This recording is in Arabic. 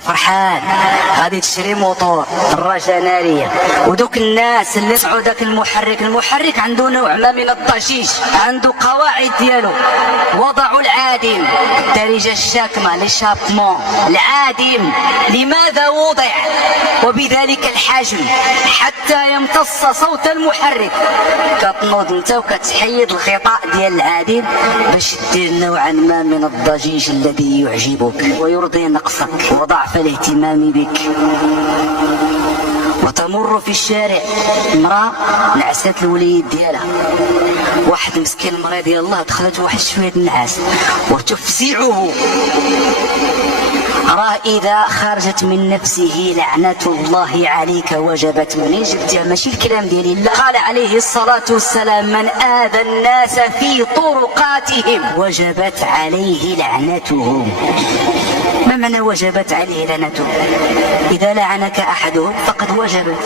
فرحان غادي تشري موطور دراجة نارية، ودوك الناس اللي سمعوا داك المحرك عنده نوع ما من الضجيج، عنده قواعد ديالو. وضعوا العادم، الدارجة الشاكمة لشابمون العادم، لماذا وضع وبذلك الحجم؟ حتى يمتص صوت المحرك. كتنوض انت وكتحيد الغطاء ديال العادم باش دير نوعا ما من الضجيج الذي يعجبك ويرضي نقصك وضعف الاهتمام بك. وتمر في الشارع امرأة نعست الوليد ديالها، واحد مسكين مريض يلاه دخلت واحد شوية النعاس وتفزعه. راه إذا خرجت من نفسه لعنة الله عليك وجبت. منين جبتها؟ ماشي الكلام ديالي، لا. قال عليه الصلاة والسلام: من آذى الناس في طرقاتهم وجبت عليه لعنتهم. ما معنى وجبت عليه لعنته؟ إذا لعنك أحدهم فقد وجبت.